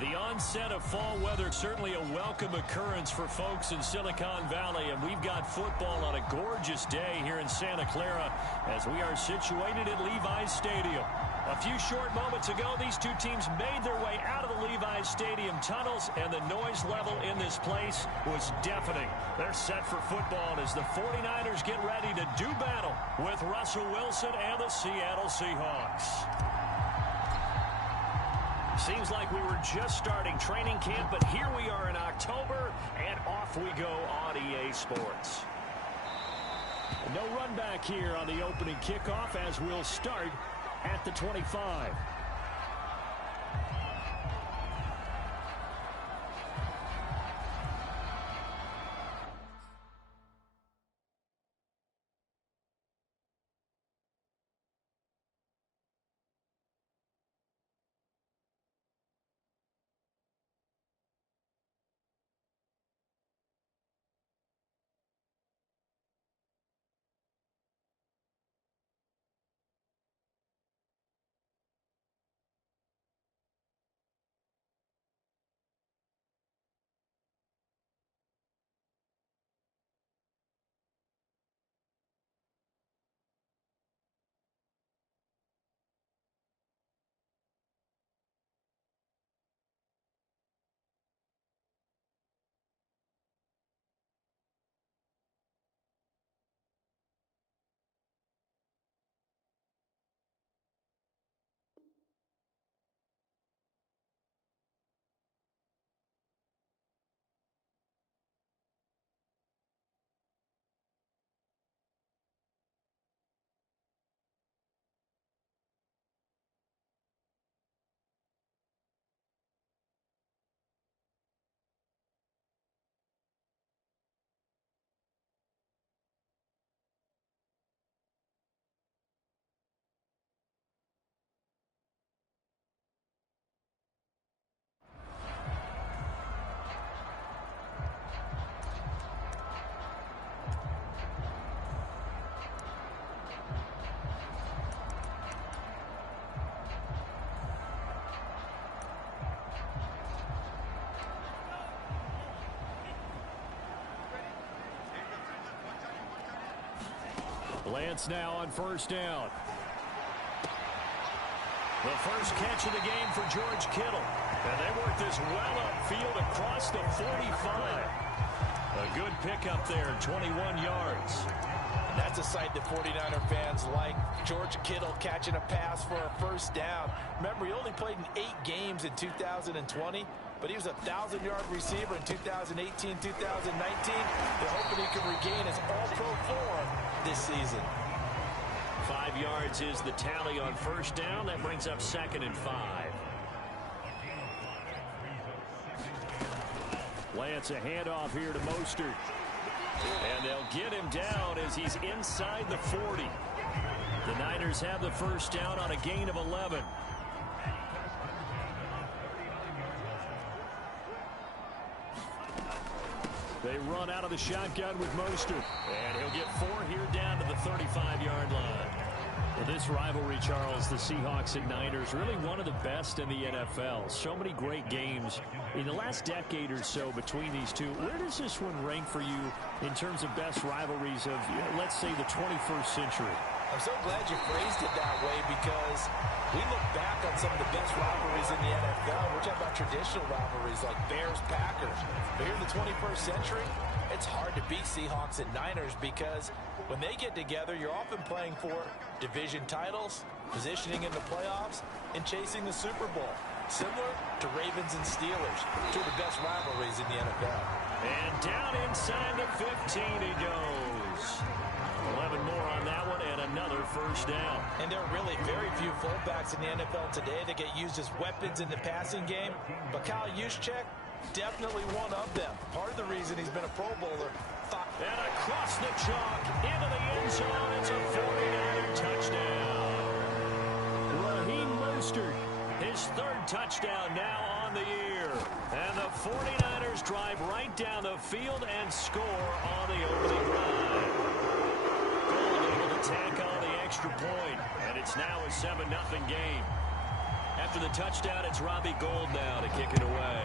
The onset of fall weather, certainly a welcome occurrence for folks in Silicon Valley, and we've got football on a gorgeous day here in Santa Clara as we are situated at Levi's Stadium. A few short moments ago, these two teams made their way out of the Levi's Stadium tunnels, and the noise level in this place was deafening. They're set for football as the 49ers get ready to do battle with Russell Wilson and the Seattle Seahawks. Seems like we were just starting training camp, but here we are in October, and off we go on EA Sports. No run back here on the opening kickoff as we'll start at the 25. Lance now on first down. The first catch of the game for George Kittle. And they work this well upfield across the 45. A good pickup there, 21 yards. And that's a sight that 49er fans like. George Kittle catching a pass for a first down. Remember, he only played in 8 games in 2020, but he was a 1,000-yard receiver in 2018, 2019. They're hoping he can regain his all-pro form this season. 5 yards is the tally on first down. That brings up 2nd and 5. Lance a handoff here to Mostert. And they'll get him down as he's inside the 40. The Niners have the first down on a gain of 11. They run out of the shotgun with Mostert. And he'll get 4 here down to the 35-yard line. Well, this rivalry, Charles, the Seahawks and Niners, really one of the best in the NFL. So many great games in the last decade or so between these two. Where does this one rank for you in terms of best rivalries of, let's say, the 21st century? I'm so glad you phrased it that way because we look back on some of the best rivalries in the NFL. We're talking about traditional rivalries like Bears-Packers. But here in the 21st century, it's hard to beat Seahawks and Niners because when they get together, you're often playing for division titles, positioning in the playoffs, and chasing the Super Bowl. Similar to Ravens and Steelers, two of the best rivalries in the NFL. And down inside the 15 he goes. 11 more on that one and another first down. And there are really very few fullbacks in the NFL today that get used as weapons in the passing game. But Kyle Juszczyk, definitely one of them. Part of the reason he's been a Pro Bowler. And across the chalk into the end zone. It's a 49er touchdown. Raheem Mostert, his 3rd touchdown now on the year. And the 49ers drive right down the field and score on the opening drive. Goal tack on the extra point, and it's now a 7-0 game. After the touchdown, it's Robbie Gould now to kick it away.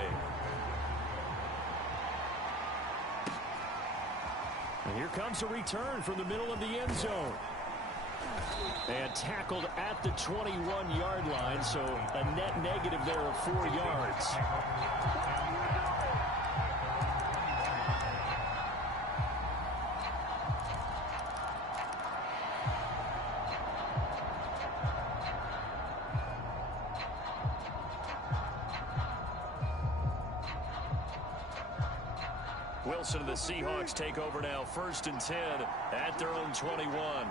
And here comes a return from the middle of the end zone. And tackled at the 21-yard line, so a net negative there of 4 yards. Wilson and the Seahawks take over now, 1st and 10 at their own 21.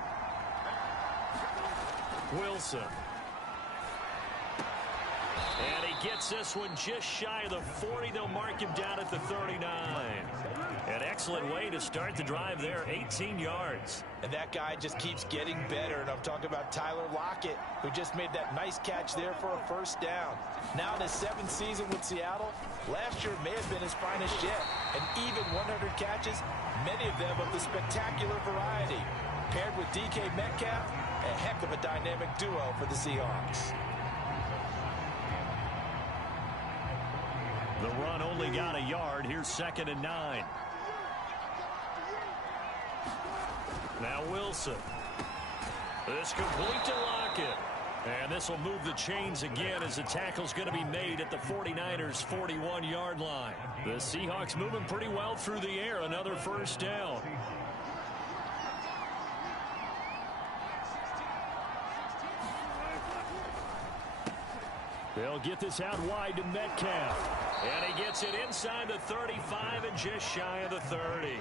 Wilson. And he gets this one just shy of the 40. They'll mark him down at the 39. An excellent way to start the drive there, 18 yards. And that guy just keeps getting better. And I'm talking about Tyler Lockett, who just made that nice catch there for a 1st down. Now in his 7th season with Seattle, last year may have been his finest yet. And even 100 catches, many of them of the spectacular variety. Paired with DK Metcalf, a heck of a dynamic duo for the Seahawks. The run only got a yard. Here's 2nd and 9. Now Wilson. This complete to Lockett. And this will move the chains again as the tackle's going to be made at the 49ers' 41-yard line. The Seahawks moving pretty well through the air. Another 1st down. They'll get this out wide to Metcalf. And he gets it inside the 35 and just shy of the 30.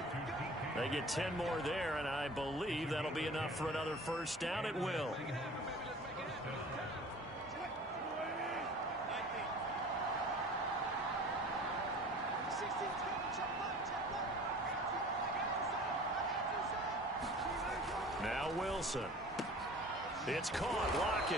They get 10 more there, and I believe that'll be enough for another 1st down. It will. Now Wilson. It's caught. Lockett.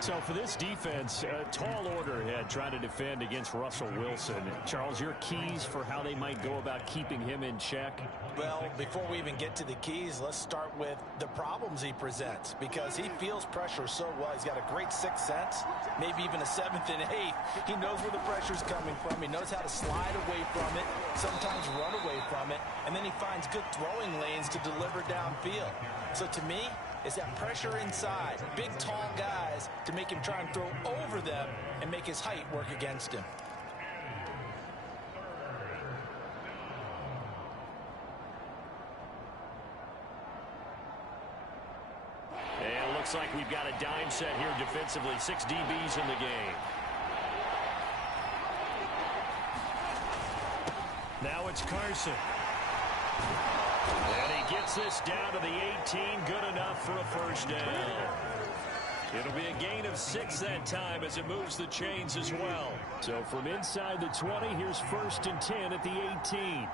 So for this defense, a tall order ahead trying to defend against Russell Wilson. Charles, your keys for how they might go about keeping him in check? Well, before we even get to the keys, let's start with the problems he presents, because he feels pressure so well. He's got a great 6th sense, maybe even a 7th and 8th. He knows where the pressure's coming from. He knows how to slide away from it, sometimes run away from it, and then he finds good throwing lanes to deliver downfield. So to me, it's that pressure inside, big, tall guys to make him try and throw over them and make his height work against him. And it looks like we've got a dime set here defensively. 6 DBs in the game. Now it's Carson. And he gets this down to the 18. Good enough for a 1st down. It'll be a gain of 6 that time as it moves the chains as well. So from inside the 20, here's 1st and 10 at the 18.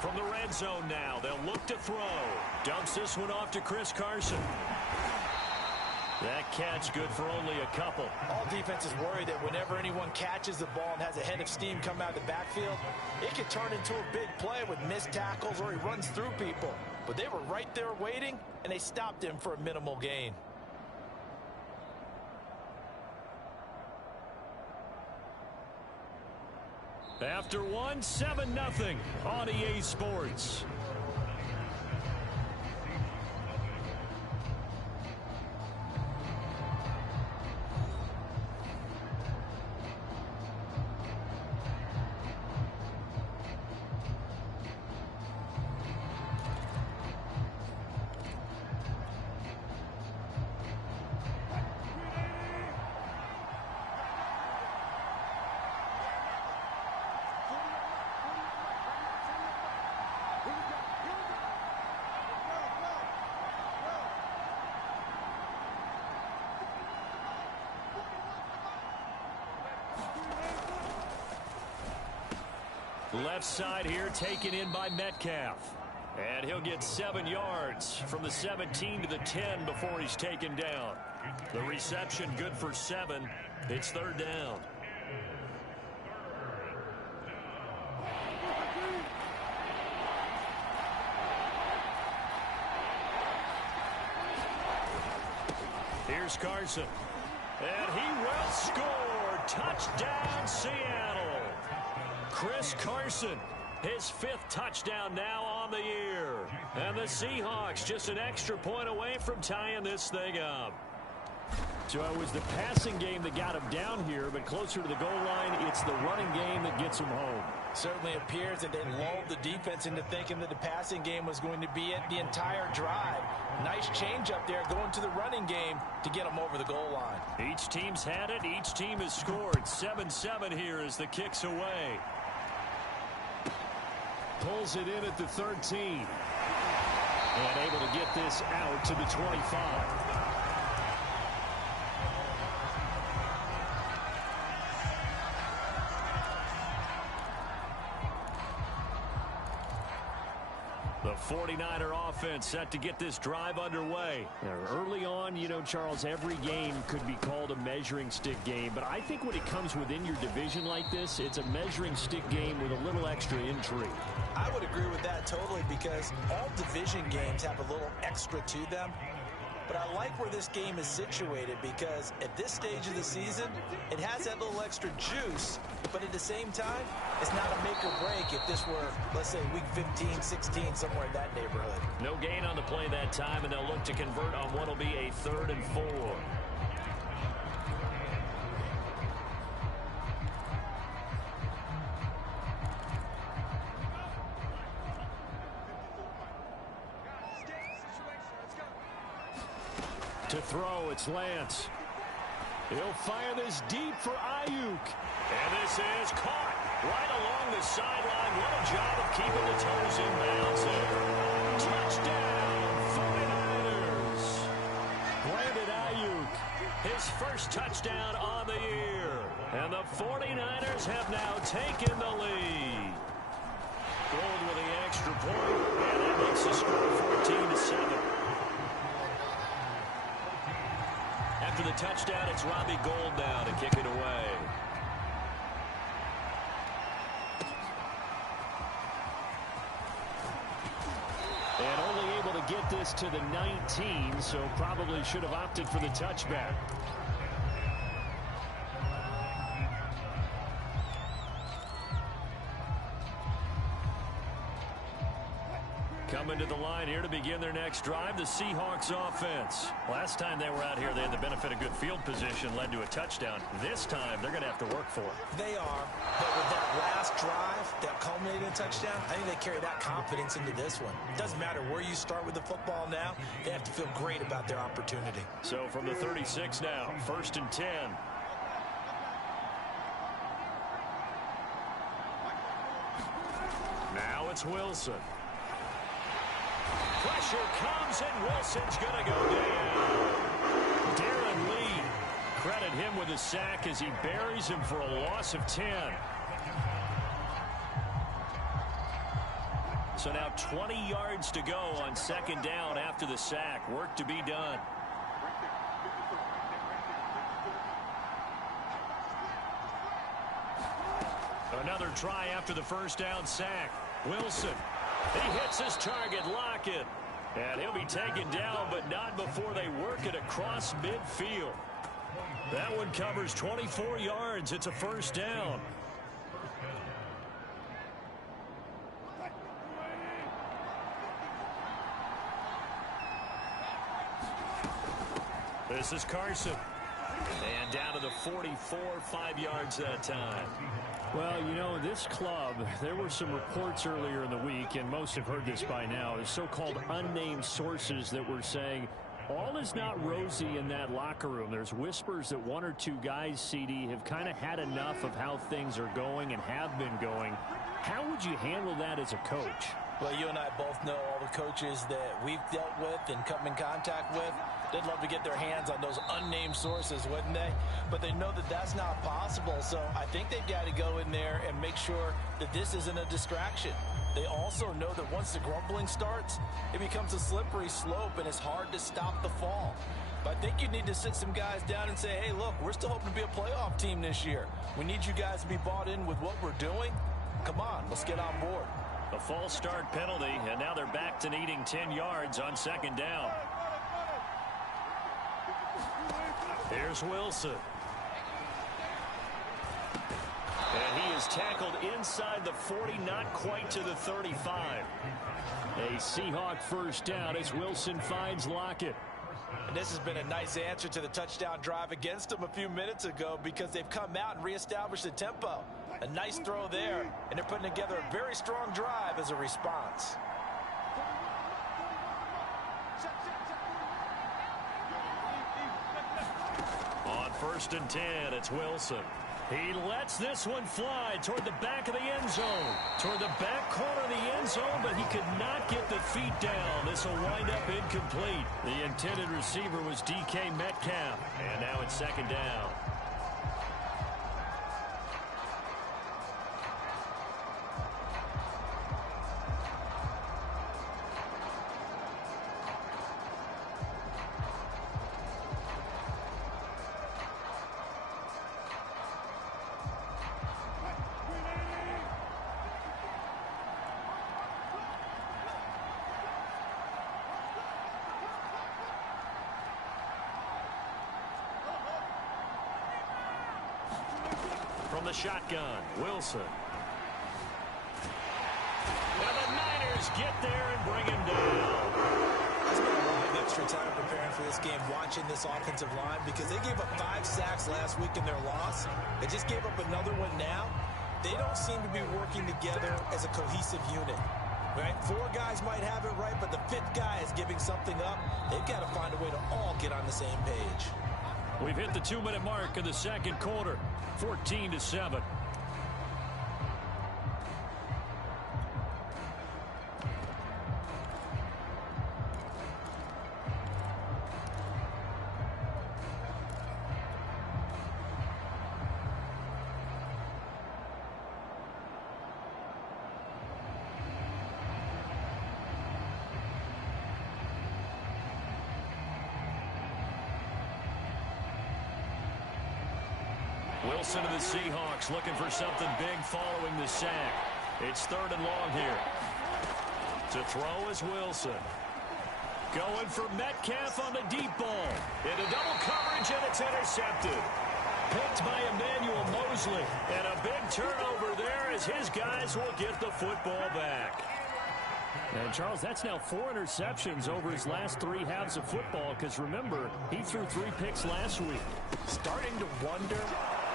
From the red zone now, they'll look to throw. Dumps this one off to Chris Carson. That catch good for only a couple. All defenses worry that whenever anyone catches the ball and has a head of steam come out of the backfield, it can turn into a big play with missed tackles or he runs through people. But they were right there waiting, and they stopped him for a minimal gain. After one, 7-0 on EA Sports. Left side here taken in by Metcalf. And he'll get 7 yards from the 17 to the 10 before he's taken down. The reception good for 7. It's 3rd down. Here's Carson. And he will score. Touchdown, Seattle. Chris Carson, his 5th touchdown now on the year. And the Seahawks just an extra point away from tying this thing up. So it was the passing game that got him down here, but closer to the goal line, it's the running game that gets him home. Certainly appears that they lulled the defense into thinking that the passing game was going to be it the entire drive. Nice change up there going to the running game to get them over the goal line. Each team's had it. Each team has scored. 7-7 here as the kick's away. Pulls it in at the 13. And able to get this out to the 25. The 49er offense set to get this drive underway. Early on, you know, Charles, every game could be called a measuring stick game. But I think when it comes within your division like this, it's a measuring stick game with a little extra intrigue. I would agree with that totally because all division games have a little extra to them. But I like where this game is situated because at this stage of the season, it has that little extra juice. But at the same time, it's not a make or break if this were, let's say, week 15, 16, somewhere in that neighborhood. No gain on the play that time, and they'll look to convert on what will be a 3rd and 4. To throw, it's Lance. He'll fire this deep for Ayuk. And this is caught right along the sideline. What a job of keeping the toes in bounds there. Touchdown, 49ers. Brandon Ayuk, his first touchdown on the year. And the 49ers have now taken the lead. Gold with the extra point, and that makes the score 14-7. After the touchdown, it's Robbie Gould now to kick it away. And only able to get this to the 19, so probably should have opted for the touchback. Coming to the line here to begin their next drive, the Seahawks offense. Last time they were out here, they had the benefit of good field position, led to a touchdown. This time, they're going to have to work for it. They are, but with that last drive that culminated in a touchdown, I think they carry that confidence into this one. It doesn't matter where you start with the football now, they have to feel great about their opportunity. So from the 36 now, 1st and 10. Now it's Wilson. Pressure comes, and Wilson's going to go down. Darren Lee, credit him with a sack as he buries him for a loss of 10. So now 20 yards to go on 2nd down after the sack. Work to be done. Another try after the 1st down sack. Wilson. He hits his target, Lockett. And he'll be taken down, but not before they work it across midfield. That one covers 24 yards. It's a 1st down. This is Carson. And down to the 44, 5 yards that time. Well, you know, this club, there were some reports earlier in the week, and most have heard this by now, the so-called unnamed sources that were saying all is not rosy in that locker room. There's whispers that 1 or 2 guys, CD, have kind of had enough of how things are going and have been going. How would you handle that as a coach? Well, you and I both know all the coaches that we've dealt with and come in contact with. They'd love to get their hands on those unnamed sources, wouldn't they? But they know that that's not possible, so I think they've got to go in there and make sure that this isn't a distraction. They also know that once the grumbling starts, it becomes a slippery slope, and it's hard to stop the fall. But I think you need to sit some guys down and say, hey, look, we're still hoping to be a playoff team this year. We need you guys to be bought in with what we're doing. Come on, let's get on board. A false start penalty, and now they're back to needing 10 yards on 2nd down. Here's Wilson. And he is tackled inside the 40, not quite to the 35. A Seahawk first down as Wilson finds Lockett. And this has been a nice answer to the touchdown drive against them a few minutes ago because they've come out and reestablished the tempo. A nice throw there, and they're putting together a very strong drive as a response. On 1st and 10, it's Wilson. He lets this one fly toward the back of the end zone. Toward the back corner of the end zone, but he could not get the feet down. This will wind up incomplete. The intended receiver was DK Metcalf. And now it's 2nd down. From the shotgun, Wilson. And the Niners get there and bring him down. I spent a lot of extra time preparing for this game watching this offensive line because they gave up 5 sacks last week in their loss. They just gave up another one now. They don't seem to be working together as a cohesive unit. Right? 4 guys might have it right, but the 5th guy is giving something up. They've got to find a way to all get on the same page. We've hit the 2-minute mark of the 2nd quarter. 14-7. Wilson of the Seahawks looking for something big following the sack. It's 3rd and long here. To throw is Wilson. Going for Metcalf on the deep ball. Into double coverage, and it's intercepted. Picked by Emmanuel Mosley. And a big turnover there as his guys will get the football back. And, Charles, that's now 4 interceptions over his last 3 halves of football because, remember, he threw 3 picks last week. Starting to wonder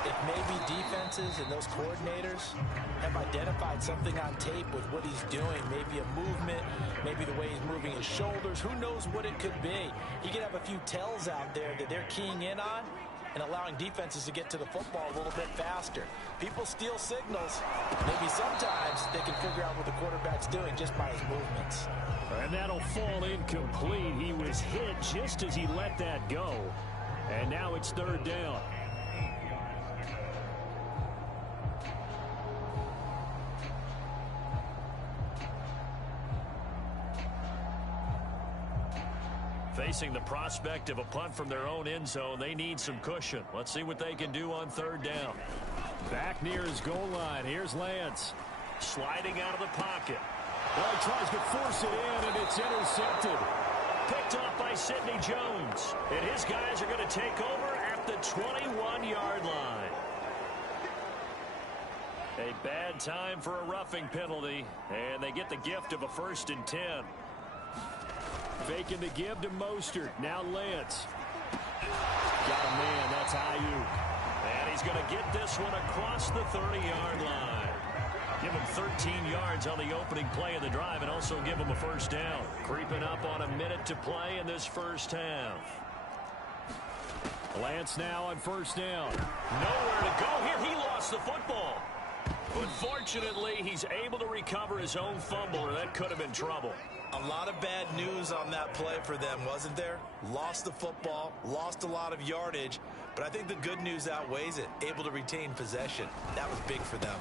if maybe defenses and those coordinators have identified something on tape with what he's doing. Maybe a movement, maybe the way he's moving his shoulders. Who knows what it could be? He could have a few tells out there that they're keying in on and allowing defenses to get to the football a little bit faster. People steal signals. Maybe sometimes they can figure out what the quarterback's doing just by his movements. And that'll fall incomplete. He was hit just as he let that go. And now it's 3rd down. Facing the prospect of a punt from their own end zone, they need some cushion. Let's see what they can do on 3rd down. Back near his goal line. Here's Lance. Sliding out of the pocket. Well, he tries to force it in, and it's intercepted. Picked off by Sidney Jones. And his guys are going to take over at the 21-yard line. A bad time for a roughing penalty, and they get the gift of a 1st and 10. Faking the give to Mostert. Now Lance. Got a man. That's Ayuk. And he's going to get this one across the 30-yard line. Give him 13 yards on the opening play of the drive and also give him a 1st down. Creeping up on a minute to play in this 1st half. Lance now on 1st down. Nowhere to go here. He lost the football. But fortunately, he's able to recover his own fumble, or that could have been trouble. A lot of bad news on that play for them, wasn't there? Lost the football, lost a lot of yardage, but I think the good news outweighs it. Able to retain possession. That was big for them.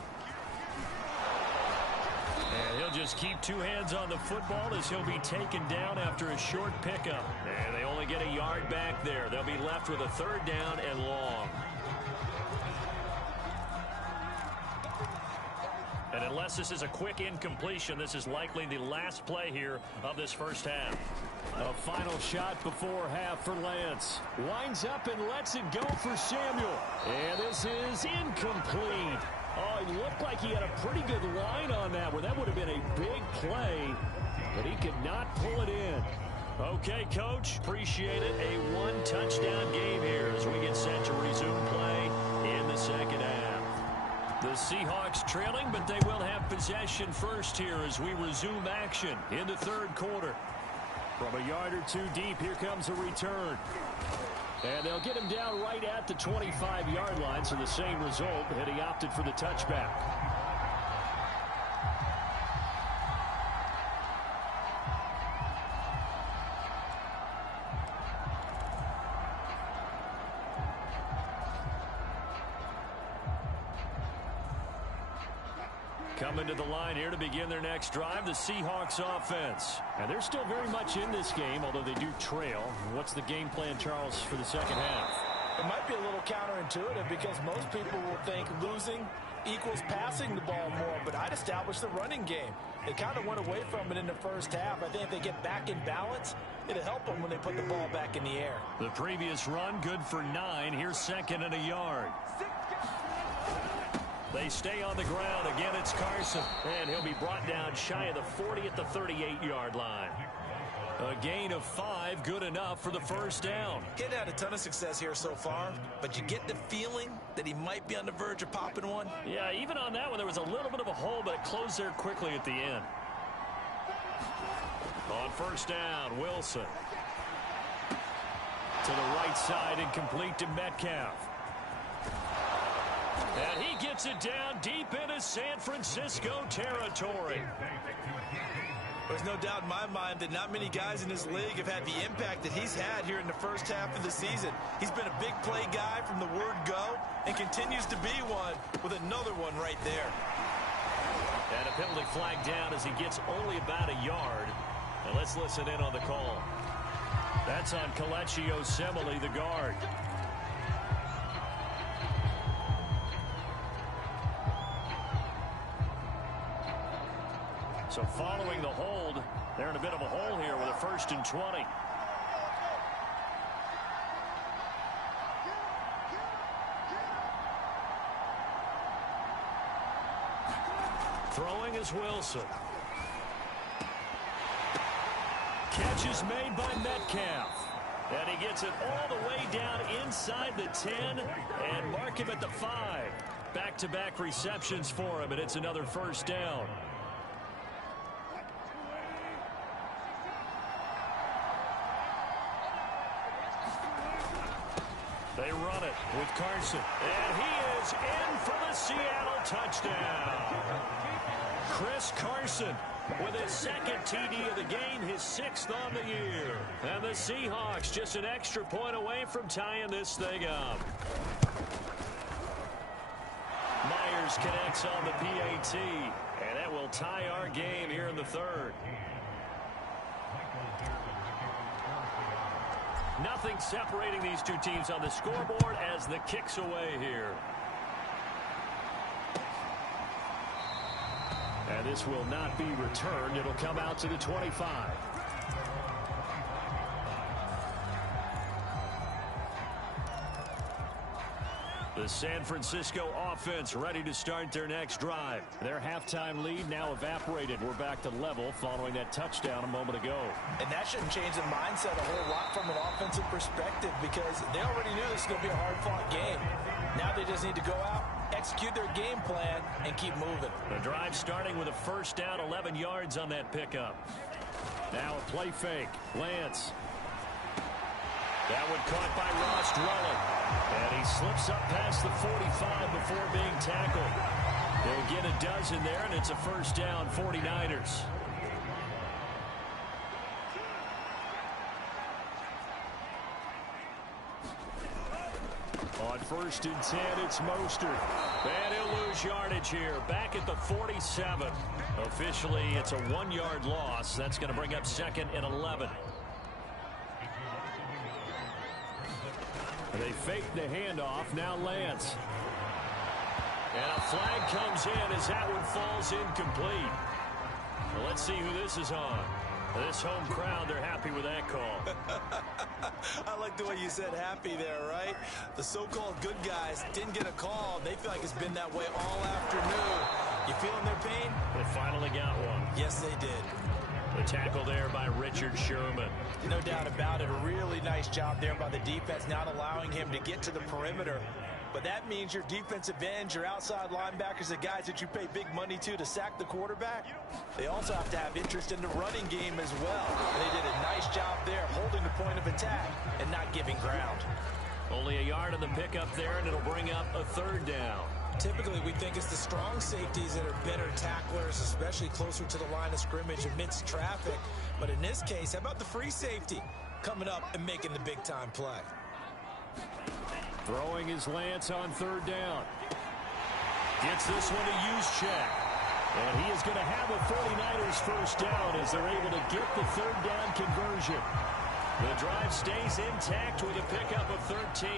And he'll just keep 2 hands on the football as he'll be taken down after a short pickup. And they only get a yard back there. They'll be left with a 3rd down and long. And unless this is a quick incompletion, this is likely the last play here of this 1st half. A final shot before half for Lance. Winds up and lets it go for Samuel. And this is incomplete. Oh, it looked like he had a pretty good line on that one. That would have been a big play, but he could not pull it in. Okay, Coach, appreciate it. A one-touchdown game here as we get set to resume play in the second half. The Seahawks trailing, but they will have possession first here as we resume action in the third quarter. From a yard or two deep, here comes a return. And they'll get him down right at the 25-yard line, so the same result, and he opted for the touchback. Coming to the line here to begin their next drive, the Seahawks offense. And they're still very much in this game, although they do trail. What's the game plan, Charles, for the second half? It might be a little counterintuitive because most people will think losing equals passing the ball more, but I'd establish the running game. They kind of went away from it in the first half. I think if they get back in balance, it'll help them when they put the ball back in the air. The previous run, good for 9. Here's second and a yard. They stay on the ground. Again, it's Carson. And he'll be brought down shy of the 40 at the 38-yard line. A gain of 5, good enough for the first down. He hadn't had a ton of success here so far, but you get the feeling that he might be on the verge of popping one. Yeah, even on that one, there was a little bit of a hole, but it closed there quickly at the end. On first down, Wilson. To the right side and complete to Metcalf. And he gets it down deep into San Francisco territory. There's no doubt in my mind that not many guys in this league have had the impact that he's had here in the first half of the season. He's been a big play guy from the word go and continues to be one with another one right there. And a penalty flag down as he gets only about a yard. And let's listen in on the call. That's on Kelechi Osemele, the guard. So following the hold, they're in a bit of a hole here with a 1st and 20. Throwing is Wilson. Catch is made by Metcalf. And he gets it all the way down inside the 10 and mark him at the 5. Back-to-back receptions for him, and it's another first down. They run it with Carson. And he is in for the Seattle touchdown. Chris Carson with his second TD of the game, his 6th on the year. And the Seahawks just an extra point away from tying this thing up. Myers connects on the PAT. And that will tie our game here in the third. Nothing separating these two teams on the scoreboard as the kick's away here. And this will not be returned. It'll come out to the 25. The San Francisco offense ready to start their next drive. Their halftime lead now evaporated. We're back to level following that touchdown a moment ago. And that shouldn't change the mindset a whole lot from an offensive perspective because they already knew this was going to be a hard-fought game. Now they just need to go out, execute their game plan, and keep moving. The drive starting with a first down, 11 yards on that pickup. Now a play fake. Lance. That one caught by Ross Dwelling. And he slips up past the 45 before being tackled. They'll get a dozen there, and it's a first down, 49ers. On 1st and 10, it's Mostert. And he'll lose yardage here, back at the 47. Officially, it's a 1-yard loss. That's going to bring up 2nd and 11. They fake the handoff. Now Lance. And a flag comes in as that one falls incomplete. Well, let's see who this is on. This home crowd, they're happy with that call. I like the way you said happy there, right? The so-called good guys didn't get a call. They feel like it's been that way all afternoon. You feeling their pain? They finally got one. Yes, they did. The tackle there by Richard Sherman. No doubt about it. A really nice job there by the defense, not allowing him to get to the perimeter. But that means your defensive ends, your outside linebackers, the guys that you pay big money to sack the quarterback, they also have to have interest in the running game as well. And they did a nice job there holding the point of attack and not giving ground. Only a yard on the pickup there, and it'll bring up a third down. Typically, we think it's the strong safeties that are better tacklers, especially closer to the line of scrimmage amidst traffic. But in this case, how about the free safety coming up and making the big-time play? Throwing his Lance on third down. Gets this one to use check. And he is going to have a 49ers first down as they're able to get the third down conversion. The drive stays intact with a pickup of 13.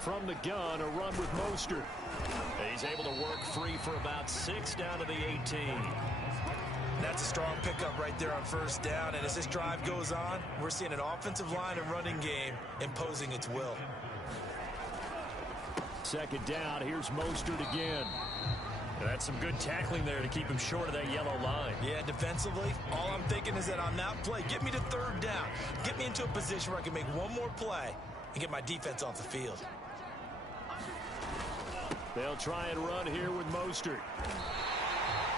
From the gun, a run with Mostert. He's able to work free for about 6 down to the 18. That's a strong pickup right there on first down. And as this drive goes on, we're seeing an offensive line and running game imposing its will. Second down, here's Mostert again. That's some good tackling there to keep him short of that yellow line. Yeah, defensively, all I'm thinking is that on that play, get me to third down. Get me into a position where I can make one more play and get my defense off the field. They'll try and run here with Mostert.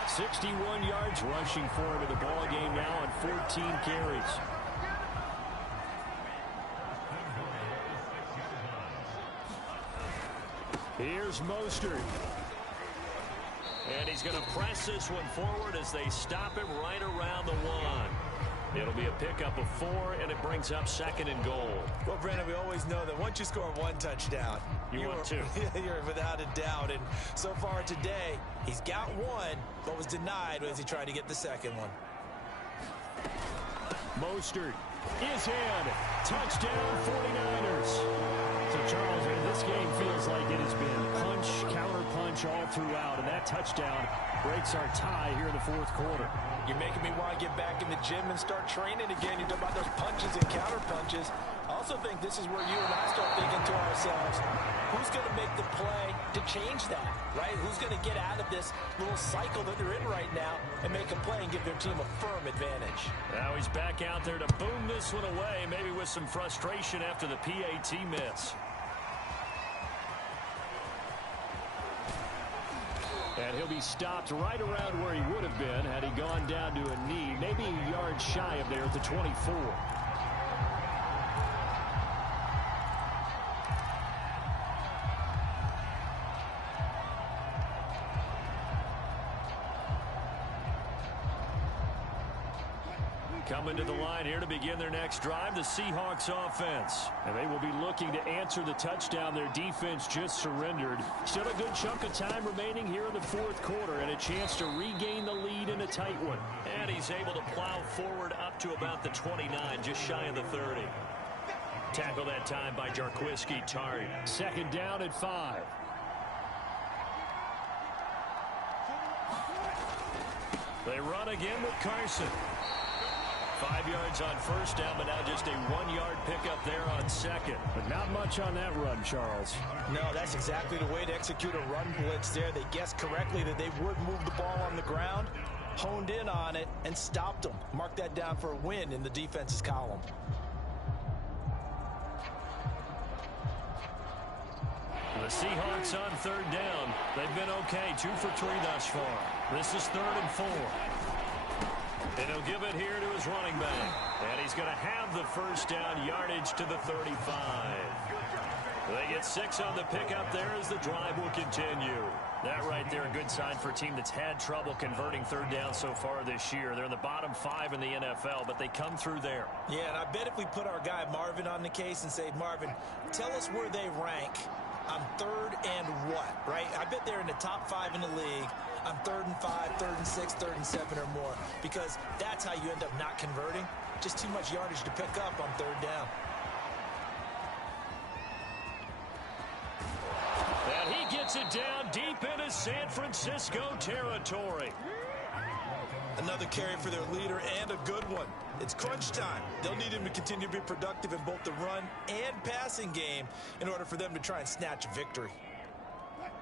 61 yards rushing for him in the ball game now on 14 carries. Here's Mostert. And he's going to press this one forward as they stop him right around the 1. It'll be a pickup of 4, and it brings up 2nd and goal. Well, Brandon, we always know that once you score one touchdown, you want 2. You're without a doubt. And so far today, he's got 1, but was denied as he tried to get the second one. Mostert is in. Touchdown, 49ers. So, Charles, this game feels like it has been punch, counter-punch all throughout, and that touchdown breaks our tie here in the fourth quarter. You're making me want to get back in the gym and start training again. You talk about those punches and counter-punches. I also think this is where you and I start thinking to ourselves, who's going to make the play to change that, right? Who's going to get out of this little cycle that they're in right now and make a play and give their team a firm advantage? Now he's back out there to boom this one away, maybe with some frustration after the PAT miss. And he'll be stopped right around where he would have been had he gone down to a knee, maybe a yard shy of there at the 24. Coming to the line here to begin their next drive, the Seahawks offense. And they will be looking to answer the touchdown their defense just surrendered. Still a good chunk of time remaining here in the fourth quarter and a chance to regain the lead in a tight one. And he's able to plow forward up to about the 29, just shy of the 30. Tackle that time by Jarquiski Tartt. Second down at 5. They run again with Carson. 5 yards on first down, but now just a 1-yard pickup there on second. But not much on that run, Charles. No, that's exactly the way to execute a run blitz there. They guessed correctly that they would move the ball on the ground, honed in on it, and stopped them. Mark that down for a win in the defense's column. The Seahawks on third down. They've been okay, 2 for 3 thus far. This is 3rd and 4. And he'll give it here to his running back. And he's going to have the first down, yardage to the 35. They get 6 on the pickup there as the drive will continue. That right there, a good sign for a team that's had trouble converting third down so far this year. They're in the bottom 5 in the NFL, but they come through there. Yeah, and I bet if we put our guy Marvin on the case and say, Marvin, tell us where they rank on 3rd and what, right? I bet they're in the top 5 in the league on 3rd and 5, 3rd and 6, 3rd and 7 or more, because that's how you end up not converting. Just too much yardage to pick up on 3rd down. And he gets it down deep into San Francisco territory. Another carry for their leader and a good one. It's crunch time. They'll need him to continue to be productive in both the run and passing game in order for them to try and snatch a victory.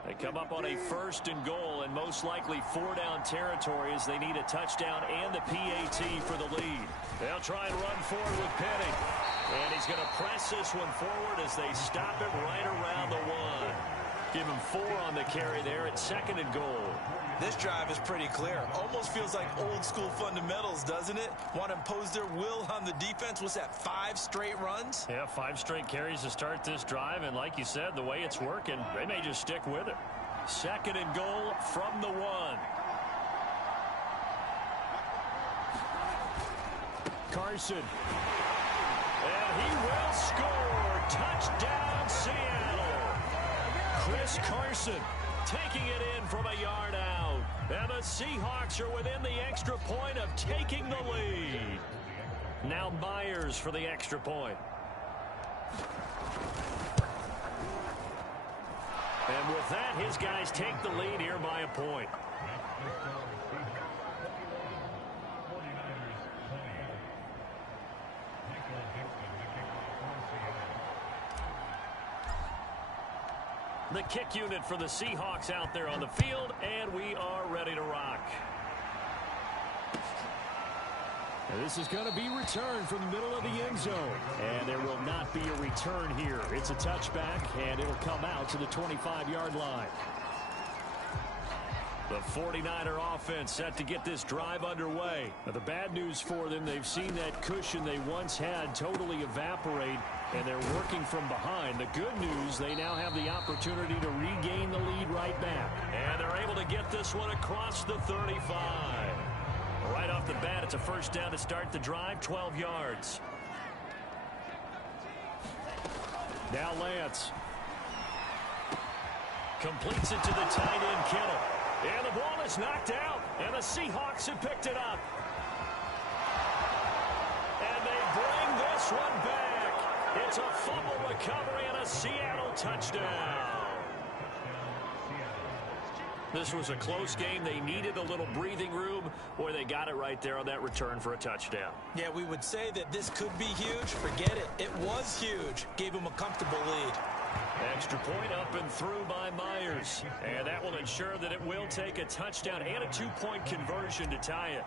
They come up on a 1st and goal and most likely 4-down territory as they need a touchdown and the PAT for the lead. They'll try and run forward with Penny. And he's going to press this one forward as they stop it right around the 1. Give him 4 on the carry there at 2nd and goal. This drive is pretty clear. Almost feels like old school fundamentals, doesn't it? Want to impose their will on the defense. What's that, 5 straight runs? Yeah, 5 straight carries to start this drive. And like you said, the way it's working, they may just stick with it. 2nd and goal from the 1. Carson. And he will score. Touchdown, Seattle. Chris Carson taking it in from a yard out. And the Seahawks are within the extra point of taking the lead. Now Myers for the extra point. And with that, his guys take the lead here by a point. The kick unit for the Seahawks out there on the field, and we are ready to rock. And this is going to be returned from the middle of the end zone. And there will not be a return here. It's a touchback, and it'll come out to the 25-yard line. The 49er offense set to get this drive underway. Now, the bad news for them, they've seen that cushion they once had totally evaporate, and they're working from behind. The good news, they now have the opportunity to regain the lead right back. And they're able to get this one across the 35. Right off the bat, it's a 1st down to start the drive, 12 yards. Now Lance. Completes it to the tight end, Kittle. And the ball is knocked out, and the Seahawks have picked it up. And they bring this one back. It's a fumble recovery and a Seattle touchdown. This was a close game. They needed a little breathing room, or they got it right there on that return for a touchdown. Yeah, we would say that this could be huge. Forget it. It was huge. Gave them a comfortable lead. Extra point up and through by Myers. And that will ensure that it will take a touchdown and a 2-point conversion to tie it.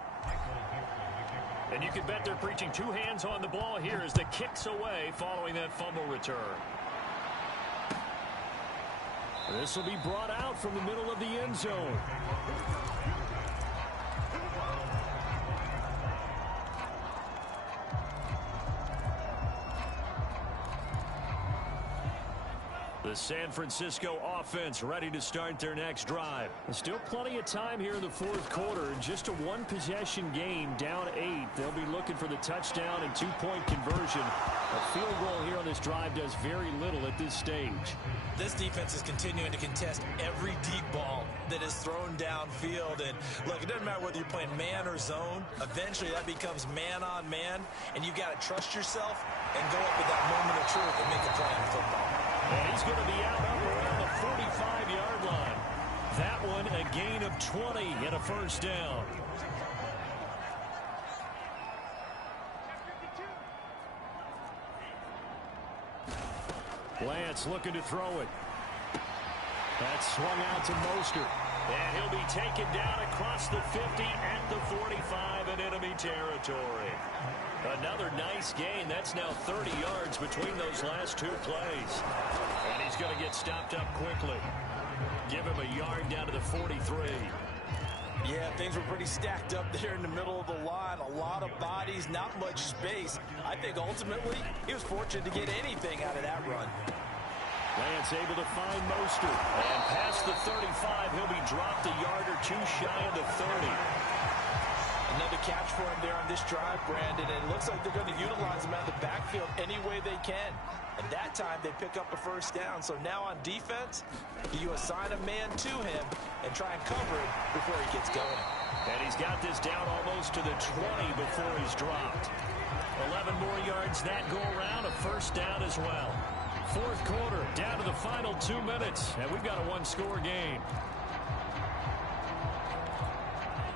And you can bet they're preaching 2 hands on the ball here as the kick's away following that fumble return. This will be brought out from the middle of the end zone. The San Francisco offense ready to start their next drive. There's still plenty of time here in the 4th quarter. Just a 1-possession game, down 8. They'll be looking for the touchdown and 2-point conversion. A field goal here on this drive does very little at this stage. This defense is continuing to contest every deep ball that is thrown downfield. And look, it doesn't matter whether you're playing man or zone. Eventually that becomes man on man, and you got to trust yourself and go up at that moment of truth and make a play on football. And he's going to be out up around the 45-yard line. That one a gain of 20 and a 1st down. Lance looking to throw it. That's swung out to Mostert. And he'll be taken down across the 50 at the 45 in enemy territory. Another nice gain. That's now 30 yards between those last 2 plays. And he's going to get stopped up quickly. Give him a yard down to the 43. Yeah, things were pretty stacked up there in the middle of the line. A lot of bodies, not much space. I think ultimately he was fortunate to get anything out of that run. Lance able to find Mostert. And past the 35, he'll be dropped a yard or 2 shy of the 30. Another catch for him there on this drive, Brandon. And it looks like they're going to utilize him out of the backfield any way they can. And that time they pick up a 1st down. So now on defense, you assign a man to him and try and cover him before he gets going. And he's got this down almost to the 20 before he's dropped. 11 more yards that go around, a 1st down as well. Fourth quarter, down to the final 2 minutes, and we've got a one-score game.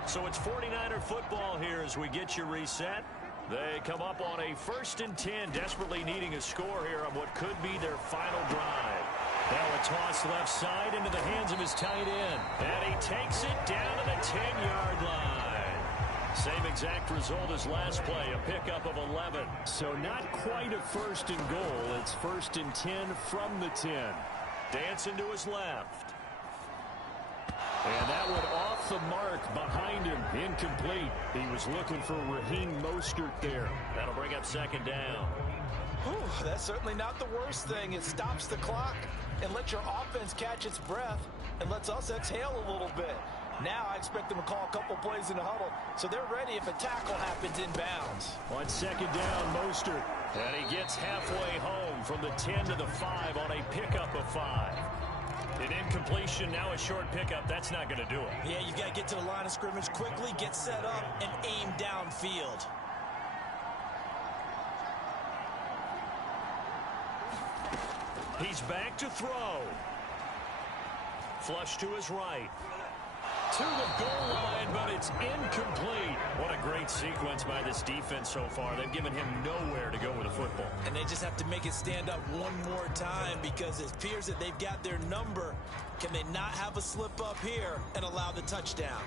So it's 49er football here as we get you reset. They come up on a 1st and 10, desperately needing a score here on what could be their final drive. Now a toss left side into the hands of his tight end. And he takes it down to the 10-yard line. Same exact result as last play, a pickup of 11. So not quite a 1st and goal. It's 1st and 10 from the 10. Dancing to his left. And that one off the mark behind him. Incomplete. He was looking for Raheem Mostert there. That'll bring up 2nd down. Whew, that's certainly not the worst thing. It stops the clock and lets your offense catch its breath and lets us exhale a little bit. Now I expect them to call a couple plays in the huddle, so they're ready if a tackle happens inbounds. On 2nd down, Mostert. And he gets halfway home from the 10 to the 5 on a pickup of 5. An incompletion, now a short pickup. That's not going to do it. Yeah, you've got to get to the line of scrimmage quickly, get set up, and aim downfield. He's back to throw. Flush to his right. To the goal line, but it's incomplete. What a great sequence by this defense so far. They've given him nowhere to go with the football. And they just have to make it stand up one more time because it appears that they've got their number. Can they not have a slip up here and allow the touchdown?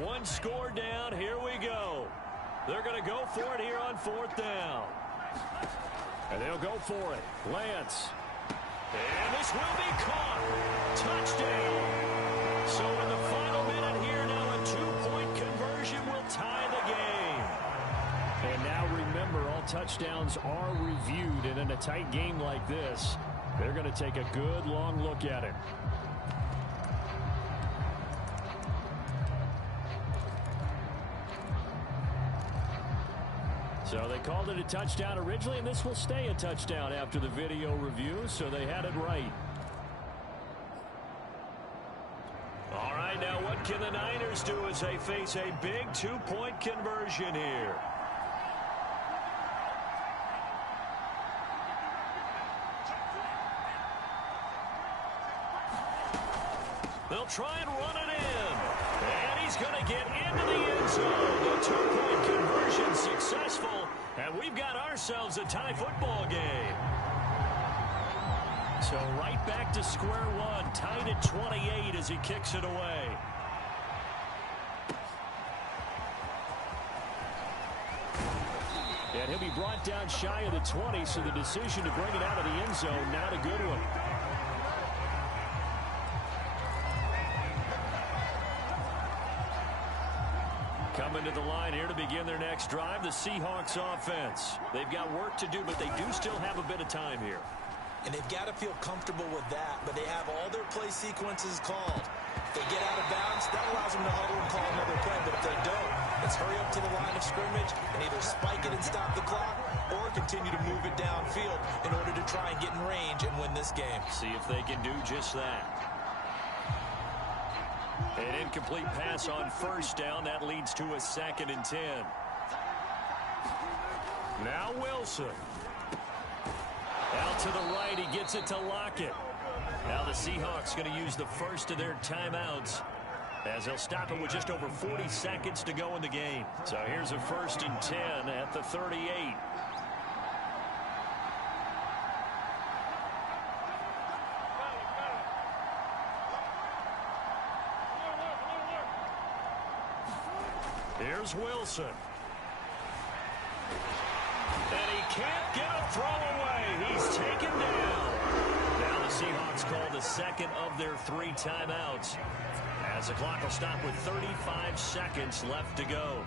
One score down. Here we go. They're going to go for it here on 4th down. And they'll go for it. Lance. And this will be caught. Touchdown. So in the final minute here now, a 2-point conversion will tie the game. And now remember, all touchdowns are reviewed. And in a tight game like this, they're going to take a good long look at it. So they called it a touchdown originally, and this will stay a touchdown after the video review, so they had it right. All right, now what can the Niners do as they face a big 2-point conversion here? They'll try and run it in. And he's going to get into the end zone. The 2-point conversion successful. And we've got ourselves a tie football game. So right back to square one. Tied at 28 as he kicks it away. And he'll be brought down shy of the 20, so the decision to bring it out of the end zone, not a good one. Coming to the line here to begin their next drive, the Seahawks offense. They've got work to do, but they do still have a bit of time here. And they've got to feel comfortable with that, but they have all their play sequences called. If they get out of bounds, that allows them to huddle and call another play, but if they don't, let's hurry up to the line of scrimmage and either spike it and stop the clock or continue to move it downfield in order to try and get in range and win this game. See if they can do just that. An incomplete pass on 1st down. That leads to a 2nd and 10. Now Wilson. Out to the right. He gets it to Lockett. Now the Seahawks going to use the first of their timeouts as they'll stop it with just over 40 seconds to go in the game. So here's a 1st and 10 at the 38. Here's Wilson. And he can't get a throw away. He's taken down. Now the Seahawks call the 2nd of their 3 timeouts as the clock will stop with 35 seconds left to go.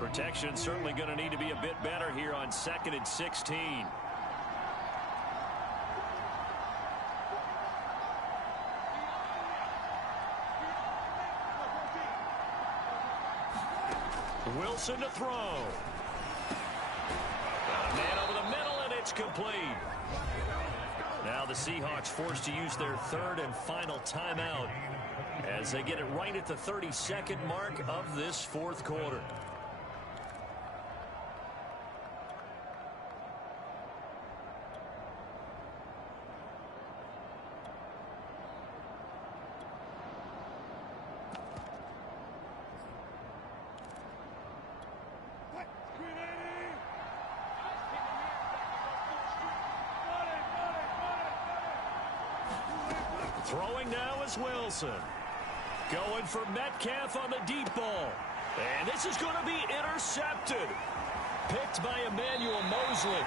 Protection certainly going to need to be a bit better here on 2nd and 16. Wilson to throw. Got a man over the middle, and it's complete. Now the Seahawks forced to use their 3rd and final timeout as they get it right at the 32nd mark of this fourth quarter. Throwing now is Wilson. Going for Metcalf on the deep ball. And this is going to be intercepted. Picked by Emmanuel Mosley.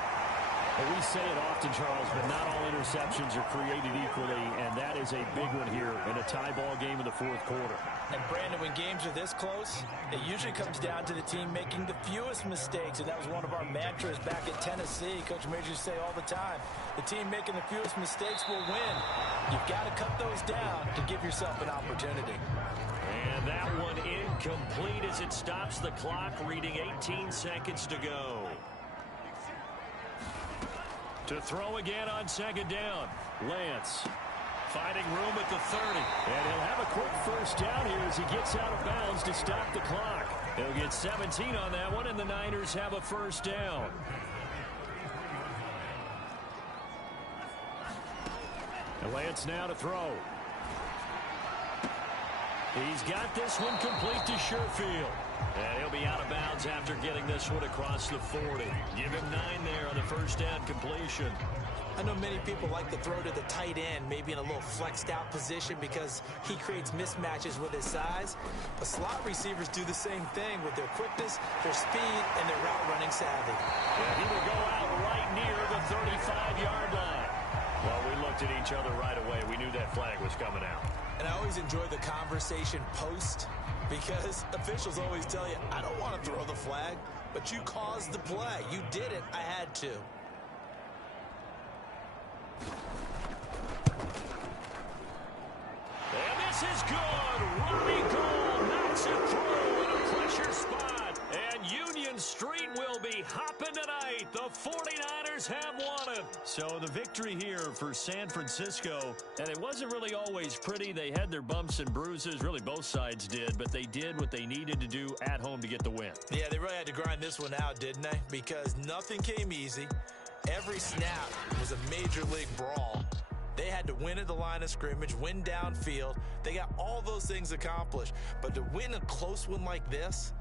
Well, we say it often, Charles, but not all interceptions are created equally, and that is a big one here in a tie ball game in the fourth quarter. And, Brandon, when games are this close, it usually comes down to the team making the fewest mistakes, and that was one of our mantras back at Tennessee. Coach Major used to say all the time, the team making the fewest mistakes will win. You've got to cut those down to give yourself an opportunity. And that one incomplete as it stops the clock, reading 18 seconds to go. To throw again on second down. Lance finding room at the 30. And he'll have a quick first down here as he gets out of bounds to stop the clock. He'll get 17 on that one, and the Niners have a first down. And Lance now to throw. He's got this one complete to Sherfield. And he'll be out of bounds after getting this one across the 40. Give him 9 there on the first down completion. I know many people like to throw to the tight end, maybe in a little flexed out position because he creates mismatches with his size. But slot receivers do the same thing with their quickness, their speed, and their route running savvy. And he will go out right near the 35-yard line. Well, we looked at each other right away. We knew that flag was coming out. And I always enjoy the conversation post because officials always tell you, I don't want to throw the flag, but you caused the play. You did it. I had to. And this is good. Ronnie Gold knocks it through in a pressure spot. And Union Street will be hopping tonight. The 49ers have won it. So the victory here for San Francisco, and it wasn't really always pretty. They had their bumps and bruises. Really, both sides did, but they did what they needed to do at home to get the win. Yeah, they really had to grind this one out, didn't they? Because nothing came easy. Every snap was a major league brawl. They had to win at the line of scrimmage, win downfield. They got all those things accomplished. But to win a close one like this,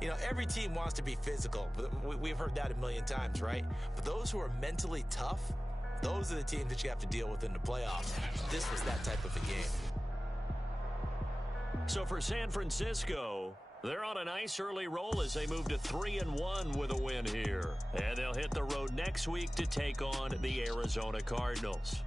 you know, every team wants to be physical. We've heard that a million times, right? But those who are mentally tough, those are the teams that you have to deal with in the playoffs. This was that type of a game. So for San Francisco, they're on a nice early roll as they move to 3-1 with a win here. And they'll hit the road next week to take on the Arizona Cardinals.